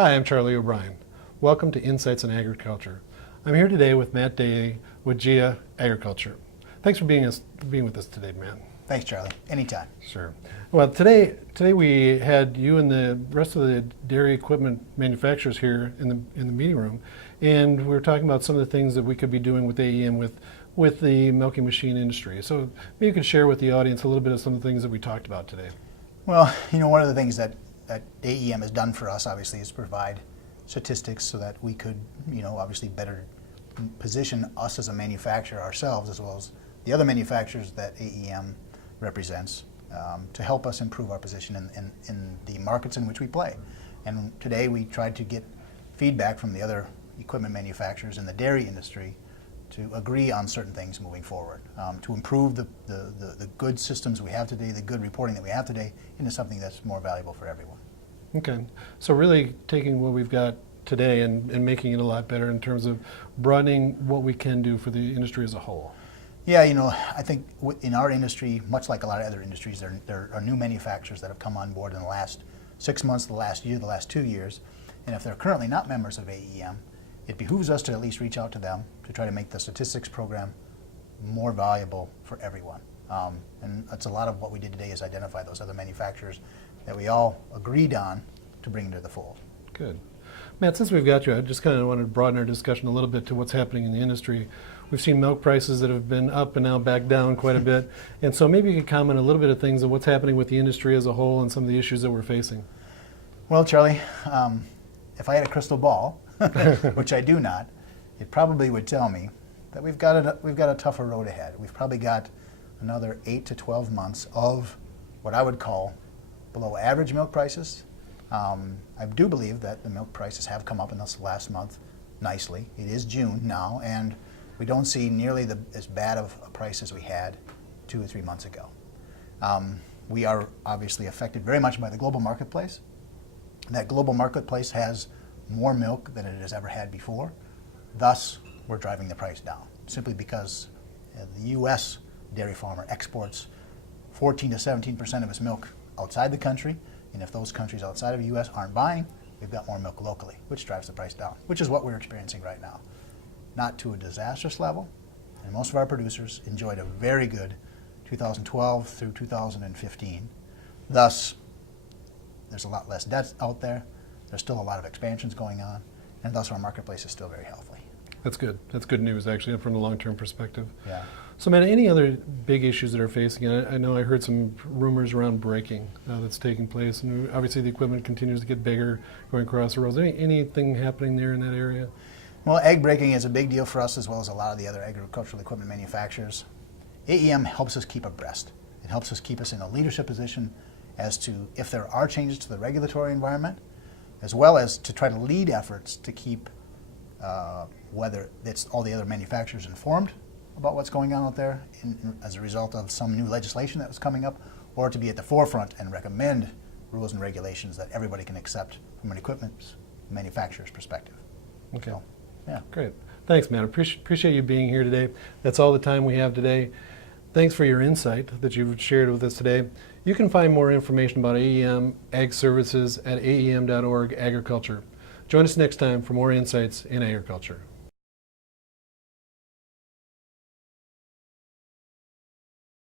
Hi, I'm Charlie O'Brien. Welcome to Insights in Agriculture. I'm here today with Matt Daley with GEA Agriculture. Thanks for being with us today, Matt. Thanks, Charlie. Anytime. Sure. Well, today we had you and the rest of the dairy equipment manufacturers here in the meeting room, and we were talking about some of the things that we could be doing with AEM with the milking machine industry. So maybe you could share with the audience a little bit of some of the things that we talked about today. Well, one of the things that AEM has done for us, obviously, is provide statistics so that we could, obviously better position us as a manufacturer ourselves, as well as the other manufacturers that AEM represents, to help us improve our position in the markets in which we play. And today we tried to get feedback from the other equipment manufacturers in the dairy industry to agree on certain things moving forward, to improve the good systems we have today, the good reporting that we have today, into something that's more valuable for everyone. Okay, so really taking what we've got today and making it a lot better in terms of broadening what we can do for the industry as a whole. Yeah, I think in our industry, much like a lot of other industries, there are new manufacturers that have come on board in the last 6 months, the last year, the last 2 years, and if they're currently not members of AEM, it behooves us to at least reach out to them to try to make the statistics program more valuable for everyone. And that's a lot of what we did today, is identify those other manufacturers that we all agreed on to bring into the fold. Good. Matt, since we've got you, I just kind of wanted to broaden our discussion a little bit to what's happening in the industry. We've seen milk prices that have been up and now back down quite a bit. And so maybe you could comment a little bit of things of what's happening with the industry as a whole and some of the issues that we're facing. Well, Charlie, if I had a crystal ball, which I do not, it probably would tell me that we've got a tougher road ahead. We've probably got another 8 to 12 months of what I would call below average milk prices. I do believe that the milk prices have come up in this last month nicely. It is June now, and we don't see nearly as bad of a price as we had 2 or 3 months ago. We are obviously affected very much by the global marketplace. That global marketplace has more milk than it has ever had before. Thus, we're driving the price down, simply because the U.S. dairy farmer exports 14 to 17% of its milk outside the country, and if those countries outside of the U.S. aren't buying, we've got more milk locally, which drives the price down, which is what we're experiencing right now. Not to a disastrous level, and most of our producers enjoyed a very good 2012 through 2015. Thus, there's a lot less debt out there, there's still a lot of expansions going on, and thus our marketplace is still very healthy. That's good. That's good news, actually, from a long-term perspective. Yeah. So, Matt, any other big issues that are facing? I know I heard some rumors around breaking that's taking place, and obviously the equipment continues to get bigger going across the roads. Anything happening there in that area? Well, egg breaking is a big deal for us, as well as a lot of the other agricultural equipment manufacturers. AEM helps us keep abreast. It helps us keep us in a leadership position as to if there are changes to the regulatory environment, as well as to try to lead efforts to keep whether it's all the other manufacturers informed about what's going on out there as a result of some new legislation that was coming up, or to be at the forefront and recommend rules and regulations that everybody can accept from an equipment manufacturer's perspective. Okay. So, yeah. Great. Thanks, Matt. Appreciate you being here today. That's all the time we have today. Thanks for your insight that you've shared with us today. You can find more information about AEM Ag Services at aem.org agriculture. Join us next time for more insights in agriculture.